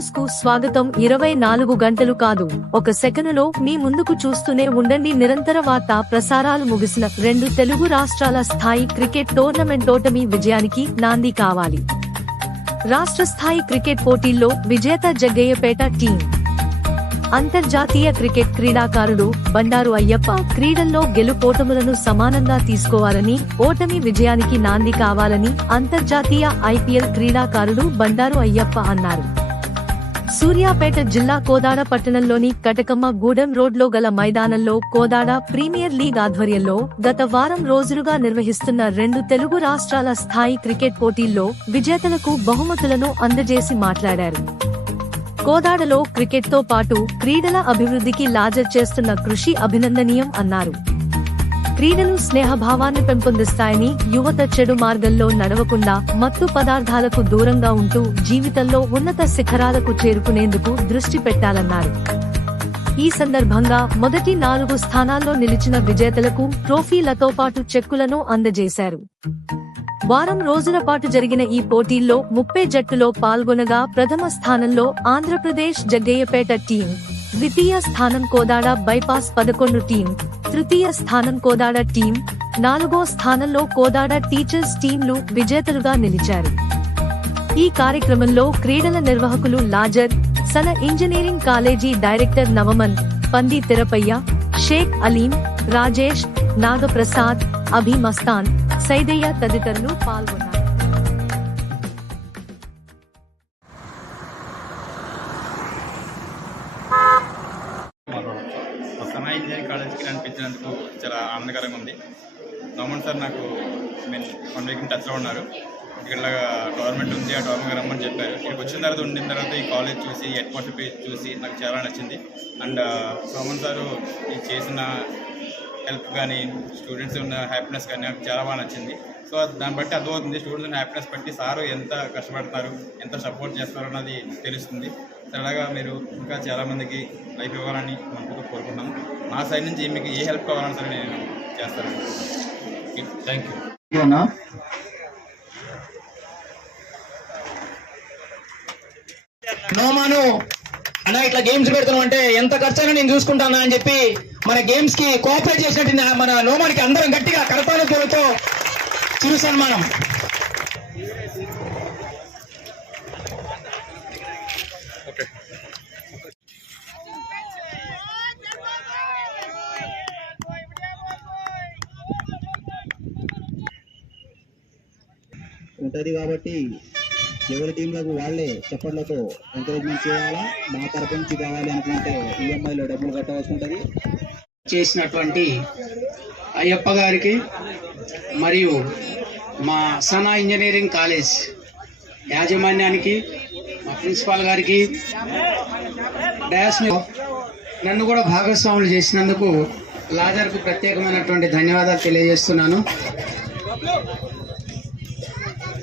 న్యూస్కు స్వాగతం. ఇరవై నాలుగు గంటలు కాదు. ఒక సెకనులో మీ ముందుకు చూస్తూనే ఉండండి. నిరంతర వార్తా ప్రసారాలు ముగిసిన రెండు తెలుగు రాష్ట్రాల స్థాయి క్రికెట్ టోర్నమెంట్ ఓటమి విజయానికి నాంది కావాలి. రాష్ట్ర స్థాయి క్రికెట్ పోటీల్లో విజేత జగ్గయ్యపేట టీం. అంతర్జాతీయ క్రికెట్ క్రీడాకారుడు బండారు అయ్యప్ప క్రీడల్లో గెలుపోటములను సమానంగా తీసుకోవాలని ఓటమి విజయానికి నాంది కావాలని అంతర్జాతీయ ఐపీఎల్ క్రీడాకారుడు బండారు అయ్యప్ప అన్నారు. సూర్యాపేట జిల్లా కోదాడ పట్టణంలోని కటకమ్మ గూడెం రోడ్లో గల మైదానంలో కోదాడ ప్రీమియర్ లీగ్ ఆధ్వర్యంలో గత వారం రోజులుగా నిర్వహిస్తున్న రెండు తెలుగు రాష్ట్రాల స్థాయి క్రికెట్ పోటీల్లో విజేతలకు బహుమతులను అందజేసి మాట్లాడారు. కోదాడలో క్రికెట్తో పాటు క్రీడల అభివృద్ధికి లాజర్ చేస్తున్న కృషి అభినందనీయం అన్నారు. క్రీడలు స్నేహభావాన్ని పెంపొందిస్తాయని యువత చెడు మార్గంలో నడవకుండా మత్తు పదార్థాలకు దూరంగా ఉంటూ జీవితంలో ఉన్నత శిఖరాలకు చేరుకునేందుకు దృష్టి పెట్టాలన్నారు. ఈ సందర్భంగా మొదటి నాలుగు స్థానాల్లో నిలిచిన విజేతలకు ట్రోఫీలతో పాటు చెక్కులను అందజేశారు. వారం రోజుల పాటు జరిగిన ఈ పోటీల్లో ముప్పై జట్టులో పాల్గొనగా ప్రథమ స్థానంలో ఆంధ్రప్రదేశ్ జగ్గయ్యపేట టీం ద్వితీయ స్థానం కోదాడ బైపాస్ పదకొండు టీం తృతీయ స్థానం కోదాడ టీం నాలుగో స్థానంలో కోదాడ టీచర్స్ టీంలు విజేతలుగా నిలిచారు. ఈ కార్యక్రమంలో క్రీడల నిర్వాహకులు లాజర్ సన ఇంజనీరింగ్ కాలేజీ డైరెక్టర్ నవమన్ పంది తిరపయ్య షేక్ అలీం రాజేష్ నాగప్రసాద్ అభి మస్తాన్ సైదయ్య తదితరులు పాల్గొన్నారు. టచ్లో ఉన్నారు. ఇక్కడ టోర్నమెంట్ ఉంది ఆ టోర్నమెంట్ రమ్మని చెప్పారు. ఇక్కడికి వచ్చిన తర్వాత ఉండిన తర్వాత ఈ కాలేజ్ చూసి అట్మాస్ఫియర్ చూసి నాకు చాలా నచ్చింది. అండ్ uh, సోమన్ సారు ఈ చేసిన హెల్ప్ కానీ స్టూడెంట్స్ ఉన్న హ్యాపీనెస్ కానీ నాకు చాలా బాగా నచ్చింది. సో దాన్ని బట్టి అర్థమవుతుంది స్టూడెంట్స్ ఉన్న హ్యాపీనెస్ బట్టి సారు ఎంత కష్టపడుతున్నారు ఎంత సపోర్ట్ చేస్తున్నారు అన్నది తెలుస్తుంది. అలాగా మీరు ఇంకా చాలామందికి లైఫ్ ఇవ్వాలని మనకు కోరుకుంటున్నాను నా సైడ్ నుంచి మీకు ఏ హెల్ప్ కావాలన్నా సరే నేను చేస్తాను. థ్యాంక్ యూ అన్నా నోమాను అన్న ఇట్లా గేమ్స్ పెడుతున్నాం అంటే ఎంత ఖర్చైనా నేను చూసుకుంటానా అని చెప్పి మన గేమ్స్కి కోఆపరేట్ చేసినట్టు మన నోమానికి అందరం గట్టిగా కరతాల పేరుతో చిరు సన్మానం. ఉంటది కాబట్టి ఎవరి టీంలకు వాళ్ళే చెప్పట్లతో ఎంకరేజ్మెంట్ చేయాలా? మా తరపు నుంచి కావాలి అనుకుంటే ఈఎంఐలో డబ్బులు కట్టవలసి ఉంటుంది. చేసినటువంటి అయ్యప్ప గారికి మరియు మా సనా ఇంజనీరింగ్ కాలేజ్ యాజమాన్యానికి మా ప్రిన్సిపాల్ గారికి డయాస్ నన్ను కూడా భాగస్వాములు చేసినందుకు లాజర్కు ప్రత్యేకమైనటువంటి ధన్యవాదాలు తెలియజేస్తున్నాను.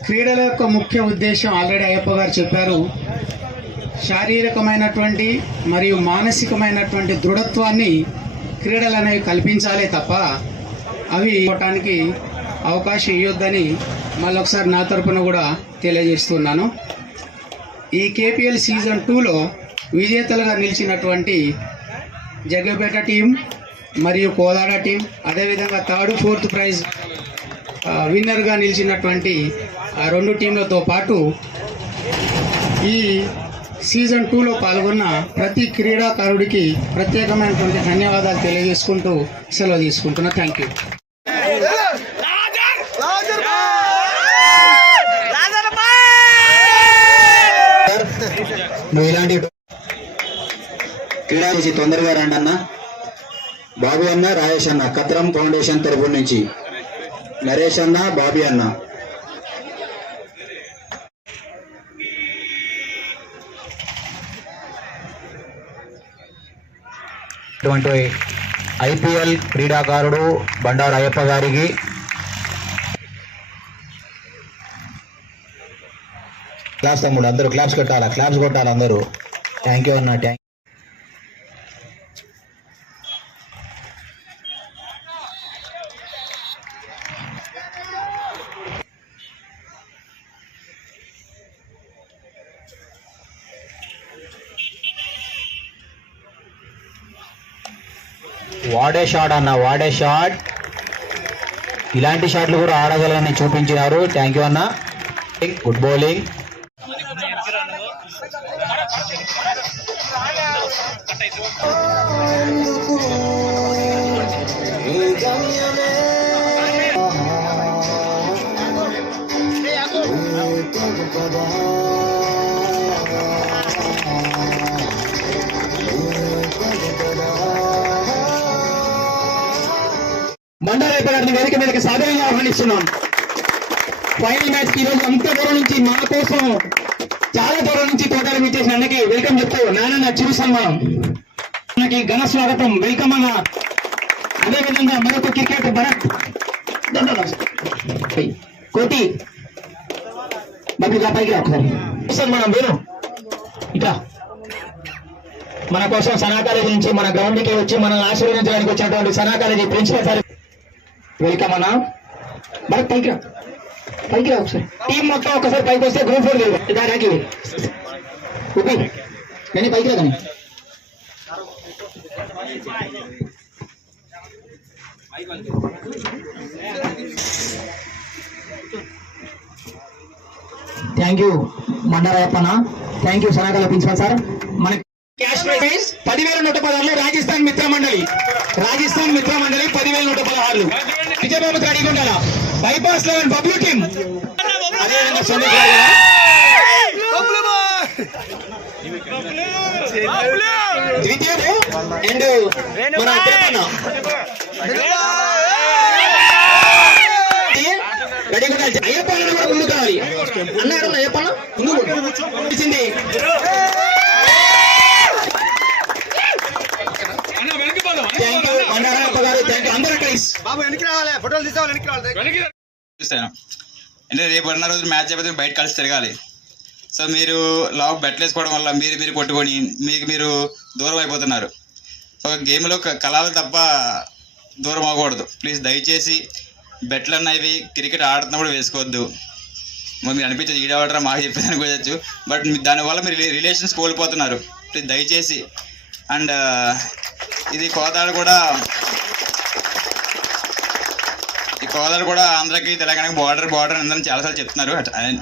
క్రీడల యొక్క ముఖ్య ఉద్దేశం ఆల్రెడీ అయ్యప్ప గారు చెప్పారు. శారీరకమైనటువంటి మరియు మానసికమైనటువంటి దృఢత్వాన్ని క్రీడలు అనేవి కల్పించాలే తప్ప అవి ఇవ్వటానికి అవకాశం ఇవ్వద్దని మళ్ళొకసారి నా తరపున కూడా తెలియజేస్తున్నాను. ఈ కేపీఎల్ సీజన్ టూలో విజేతలుగా నిలిచినటువంటి జగ్గపేట టీం మరియు కోదాడ టీం అదేవిధంగా థర్డ్ ఫోర్త్ ప్రైజ్ విన్నర్గా నిలిచినటువంటి ఆ రెండు టీంలతో పాటు ఈ సీజన్ టూలో పాల్గొన్న ప్రతి క్రీడాకారుడికి ప్రత్యేకమైనటువంటి ధన్యవాదాలు తెలియజేసుకుంటూ సెలవు తీసుకుంటున్నా. థ్యాంక్ యూ నువ్వు ఇలాంటి క్రీడా చేసి తొందరగా రండి అన్న. బాబు అన్న రాజేష్ అన్న కత్రం ఫౌండేషన్ తరపు నుంచి నరేష్ అన్న బాబీ అన్న. ఇటువంటి ఐపీఎల్ క్రీడాకారుడు బండారు అయ్యప్ప గారికి క్లాప్స్ తమ్ముడు అందరూ క్లాప్స్ కొట్టాలా? క్లాప్స్ కొట్టాలి అందరూ? థ్యాంక్ యూ అన్న థ్యాంక్ వాడే షాట్ అన్న వాడే షాట్. ఇలాంటి షాట్లు కూడా ఆడగలని చూపించినారు. థ్యాంక్ యూ అన్న. గుడ్ బౌలింగ్ బండారైపు గారిని వేదిక మీదకి సాధారణంగా ఆహ్వానిస్తున్నాం. ఫైనల్ మ్యాచ్ ఈ రోజు అంత దూరం నుంచి మా కోసం చాలా దూరం నుంచి తోటలు ఇచ్చేసిన అన్నకి వెల్కమ్ చెప్తూ నాన్న చిరు సన్మానం. అన్నకి ఘన స్వాగతం వెల్కమ్ అన్న. అదేవిధంగా మరొక క్రికెట్ భరత్. కోటి బాబు పైకి రా సన్మానం వేరు ఇట్లా. మన కోసం సనా కాలేజీ నుంచి మన గ్రౌండ్కి వచ్చి మనల్ని ఆశీర్వదించడానికి వచ్చినటువంటి Sana college principal sir welcome అన్న భరత్ పైకి రా పైకి రా ఒకసారి టీం మొత్తం ఒకసారి పైకి వస్తే గ్రూప్ ఫోర్ లేదు ఇదా రాకి ఉపి కానీ పైకి రా కానీ థ్యాంక్ యూ మండరాయప్పన థ్యాంక్ యూ సనాకల ప్రిన్సిపల్ సార్ మన క్యాష్ ప్రైజ్ పదివేల నూట పదహారులు రాజస్థాన్ మిత్ర మండలి. రాజస్థాన్ మిత్ర మండలి పదివేల నూట పదహారులు. విజయబాబు అడిగి ఉండాలా బైపాస్ లెవెన్ బబ్లు టీమ్. అదేవిధంగా సునీల్ రావు అండ్ మన తిరుపన్న రెడీ కూడా అయ్యప్ప అన్న? కూడా అన్నాడు అయ్యప్ప వచ్చింది థ్యాంక్ యూ మండారాయప్ప గారు థ్యాంక్ యూ అందరూ కలిసి చూస్తాను. అంటే రేపు అన్న రోజు మ్యాచ్ అయిపోతే బయట కలిసి తిరగాలి. సో మీరు లాగ్ బెట్లు వేసుకోవడం వల్ల మీరు మీరు కొట్టుకొని మీకు మీరు దూరం అయిపోతున్నారు. ఒక గేమ్లో కలాలు తప్ప దూరం అవ్వకూడదు. ప్లీజ్ దయచేసి బెట్లు అన్నవి క్రికెట్ ఆడుతున్నప్పుడు వేసుకోవద్దు. మరి మీరు అనిపించదు ఈడవడరా మాకు చెప్పేది అనుకోవచ్చు బట్ మీ- దానివల్ల మీరు రిలేషన్స్ కోల్పోతున్నారు. ప్లీజ్ దయచేసి. అండ్ ఇది కోదాడు కూడా ఈ కూడా ఆంధ్రాకి తెలంగాణకి బార్డర్ బార్డర్ అందరం చాలాసార్లు చెప్తున్నారు. ఆయన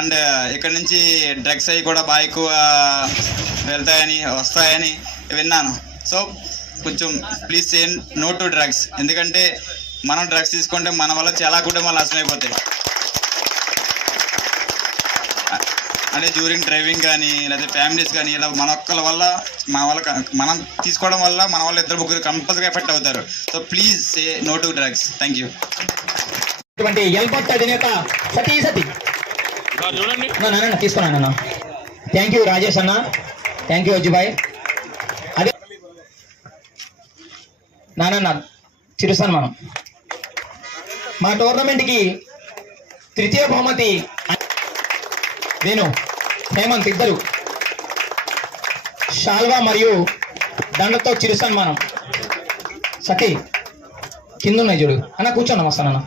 అండ్ uh, ఇక్కడ నుంచి డ్రగ్స్ అవి కూడా బాగా ఎక్కువ uh, వెళ్తాయని వస్తాయని విన్నాను. సో కొంచెం please say no to drugs ఎందుకంటే మనం డ్రగ్స్ తీసుకుంటే మన వల్ల చాలా కుటుంబాలు నాశనం అయిపోతాయి. అంటే డ్యూరింగ్ డ్రైవింగ్ కానీ లేకపోతే ఫ్యామిలీస్ కానీ ఇలా మన ఒక్కల వల్ల మన వల్ల క- మనం తీసుకోవడం వల్ల మన వల్ల ఇద్దరు ముగ్గురు కంపల్సరీగా ఎఫెక్ట్ అవుతారు. So please say no to drugs thank you ఎల్పట్ అధినేత సతీ సతీ. తీసుకున్నాను అన్న థ్యాంక్ యూ రాజేష్ అన్న. థ్యాంక్ యూ అజ్జుబాయ్. అదే నాన్న చిరు సన్మానం మా టోర్నమెంట్కి తృతీయ బహుమతి వేణు హేమంత్ ఇద్దరు. షాల్వా మరియు దండతో చిరు సన్మానం సతీ కింద ఉన్నాయి చూడు. అన్న కూర్చోండి వస్తానన్న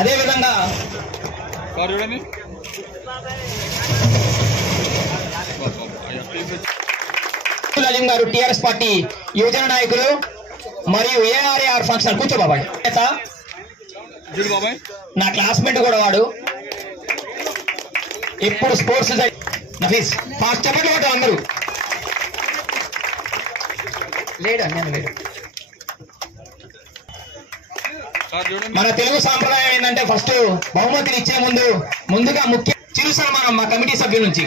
అదే విధంగా చూడండి. అలీం గారు టిఆర్ఎస్ పార్టీ యువజన నాయకులు మరియు ఏఆర్ఏఆర్ ఫంక్షన్ కూర్చో బాబాయ్. నా క్లాస్మేట్ కూడా వాడు. ఇప్పుడు స్పోర్ట్స్ నఫీస్ ఫాస్ట్ చెప్పండి ఒకటి అందరూ. లేడు అన్యాయం లేడు. మన తెలుగు సాంప్రదాయం ఏంటంటే ఫస్ట్ బహుమతిని ఇచ్చే ముందు ముందుగా ముఖ్య చిరు సన్మానం మా కమిటీ సభ్యుల నుంచి.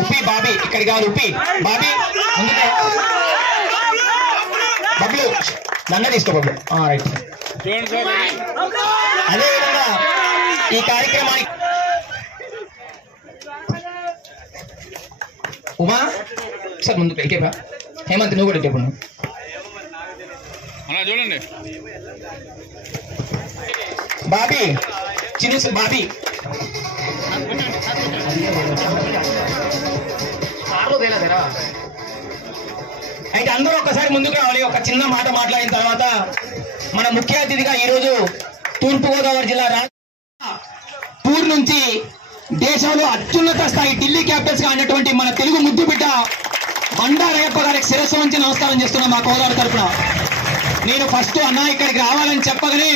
ఉప్పి బాబీ ఇక్కడికి కావాలి ఉప్పి. బాబీ బబ్లు నన్న తీసుకో బబ్లు. ఆ, రైట్ అదే విధంగా ఈ కార్యక్రమానికి ఉమా సార్ ముందుకు ఎక్కేపా హేమంత్ నువ్వు కూడా చెప్పు చూడండి. బాబీ చిన్న బాబీ. అయితే అందరూ ఒక్కసారి ముందుకు రావాలి. ఒక చిన్న మాట మాట్లాడిన తర్వాత మన ముఖ్య అతిథిగా ఈరోజు తూర్పుగోదావరి జిల్లా టూర్ నుంచి దేశంలో అత్యున్నత స్థాయి ఢిల్లీ క్యాపిటల్స్గా అన్నటువంటి మన తెలుగు ముద్దు బిడ్డ బండారయ్యప్ప గారికి శిరస్సు నుంచి నమస్కారం చేస్తున్నాం మా కోదాడు తరపున. నేను ఫస్ట్ అన్న ఇక్కడికి రావాలని చెప్పగానే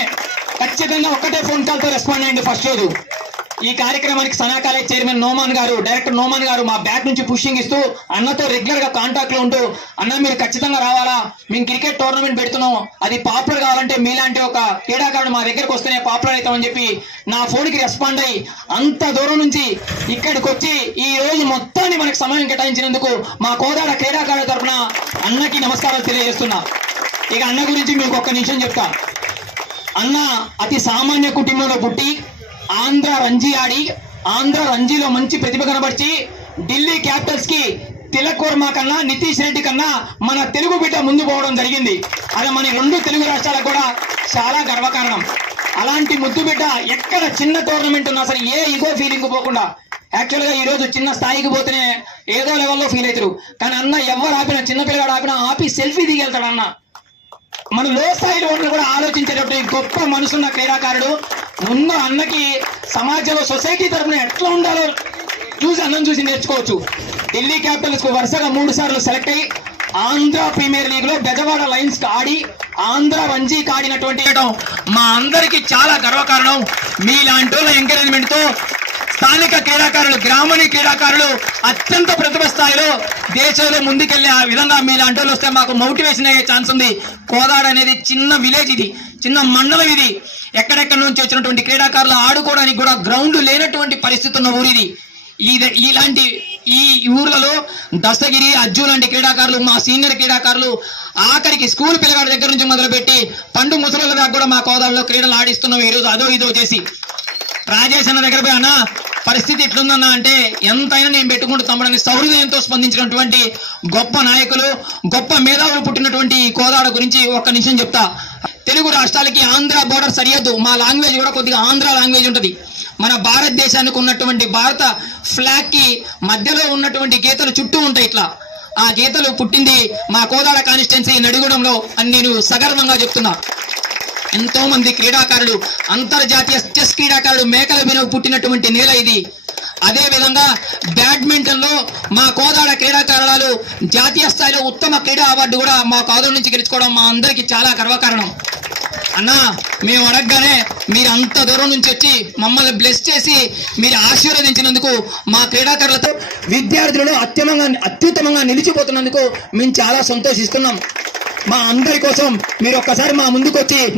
ఖచ్చితంగా ఒక్కటే ఫోన్ కాల్తో రెస్పాండ్ అయ్యండి ఫస్ట్ రోజు. ఈ కార్యక్రమానికి సనాకాలే చైర్మన్ నోమాన్ గారు డైరెక్టర్ నోమాన్ గారు మా బ్యాట్ నుంచి పుషింగ్ ఇస్తూ అన్నతో రెగ్యులర్గా కాంటాక్ట్లో ఉంటూ అన్న మీరు ఖచ్చితంగా రావాలా? మేము క్రికెట్ టోర్నమెంట్ పెడుతున్నాం. అది పాపులర్ కావాలంటే మీలాంటి ఒక క్రీడాకారుడు మా దగ్గరకు వస్తేనే పాపులర్ అవుతామని చెప్పి నా ఫోన్కి రెస్పాండ్ అయ్యి అంత దూరం నుంచి ఇక్కడికి వచ్చి ఈ రోజు మొత్తాన్ని మనకు సమయం కేటాయించినందుకు మా కోదాడ క్రీడాకారుల తరఫున అన్నకి నమస్కారాలు తెలియజేస్తున్నా. ఇక అన్న గురించి మీకు ఒక్క నిమిషం చెప్తా. అన్న అతి సామాన్య కుటుంబంలో పుట్టి ఆంధ్ర రంజీ ఆడి ఆంధ్ర రంజీలో మంచి ప్రతిభ కనబరిచి ఢిల్లీ క్యాపిటల్స్కి తిలక్ వర్మ కన్నా నితీష్ రెడ్డి కన్నా మన తెలుగు బిడ్డ ముందు పోవడం జరిగింది. అది మన రెండు తెలుగు రాష్ట్రాలకు కూడా చాలా గర్వకారణం. అలాంటి ముద్దు బిడ్డ ఎక్కడ చిన్న టోర్నమెంట్ ఉన్నా సరే ఏ ఇగో ఫీలింగ్ పోకుండా యాక్చువల్గా ఈ రోజు చిన్న స్థాయికి పోతేనే ఏదో లెవెల్లో ఫీల్ అవుతారు. కానీ అన్న ఎవరు ఆపినా చిన్న పిల్లగాడు ఆపినా ఆపి సెల్ఫీ దిగెళ్తాడు అన్న. మన లో స్థాయిలో కూడా ఆలోచించేటప్పుడు గొప్ప మనసున్న క్రీడాకారుడు ముందు అన్నకి సమాజంలో సొసైటీ తరఫున ఎట్లా ఉండాలో చూసి అన్నం చూసి నేర్చుకోవచ్చు. ఢిల్లీ క్యాపిటల్స్కు వరుసగా మూడు సార్లు సెలెక్ట్ అయ్యి ఆంధ్ర ప్రీమియర్ లీగ్లో బెజవాడ లైన్స్కి ఆడి ఆంధ్ర రంజీకి ఆడినటువంటి మా అందరికి చాలా గర్వకారణం. మీలాంటి ఎంకరేజ్మెంట్తో స్థానిక క్రీడాకారులు గ్రామీణ క్రీడాకారులు అత్యంత ప్రతిభ స్థాయిలో దేశంలో ముందుకెళ్ళే ఆ విధంగా మీలాంటి వాళ్ళు వస్తే మాకు మోటివేషన్ అయ్యే ఛాన్స్ ఉంది. కోదాడ అనేది చిన్న విలేజ్ ఇది చిన్న మండలం ఇది. ఎక్కడెక్కడి నుంచి వచ్చినటువంటి క్రీడాకారులు ఆడుకోవడానికి కూడా గ్రౌండ్ లేనటువంటి పరిస్థితి ఉన్న ఊరు ఇది. ఇలాంటి ఈ ఊర్లలో దస్తగిరి అజ్జు లాంటి క్రీడాకారులు మా సీనియర్ క్రీడాకారులు ఆఖరికి స్కూల్ పిల్లగాడి దగ్గర నుంచి మొదలుపెట్టి పండు ముసలి దాకా కూడా మా కోదాడలో క్రీడలు ఆడిస్తున్నాం. ఈరోజు అదో ఇదో చేసి. రాజేష్ అన్న దగ్గర పోయి అన్న పరిస్థితి ఎట్లుందన్నా అంటే ఎంతైనా నేను పెట్టుకుంటూ తమ్ముడని సౌహృదయంతో స్పందించినటువంటి గొప్ప నాయకులు గొప్ప మేధావులు పుట్టినటువంటి ఈ కోదాడ గురించి ఒక్క నిమిషం చెప్తా. తెలుగు రాష్ట్రాలకి ఆంధ్ర బోర్డర్ సరిహద్దు మా లాంగ్వేజ్ కూడా కొద్దిగా ఆంధ్ర లాంగ్వేజ్ ఉంటుంది. మన భారతదేశానికి ఉన్నటువంటి భారత ఫ్లాగ్కి మధ్యలో ఉన్నటువంటి గీతలు చుట్టూ ఉంటాయి ఇట్లా. ఆ గీతలు పుట్టింది మా కోదాడ కాన్స్టిట్యున్సీ నడిగూడెంలో అని నేను సగర్వంగా చెప్తున్నా. ఎంతో మంది క్రీడాకారులు అంతర్జాతీయ చెస్ క్రీడాకారుడు మేకల మీద పుట్టినటువంటి నేల ఇది. అదే విధంగా బ్యాడ్మింటన్లో మా కోదాడ క్రీడాకారులు జాతీయ స్థాయిలో ఉత్తమ క్రీడా అవార్డు కూడా మా కోదాడ నుంచి గెలుచుకోవడం మా అందరికి చాలా గర్వకారణం. అన్నా మేము అడగగానే మీరు అంత దూరం నుంచి వచ్చి మమ్మల్ని బ్లెస్ చేసి మీరు ఆశీర్వదించినందుకు మా క్రీడాకారులతో విద్యార్థులలో అత్యమంగా అత్యుత్తమంగా నిలిచిపోతున్నందుకు మేము చాలా సంతోషిస్తున్నాం. మా అందరి కోసం మీరు ఒక్కసారి మా ముందుకు వచ్చి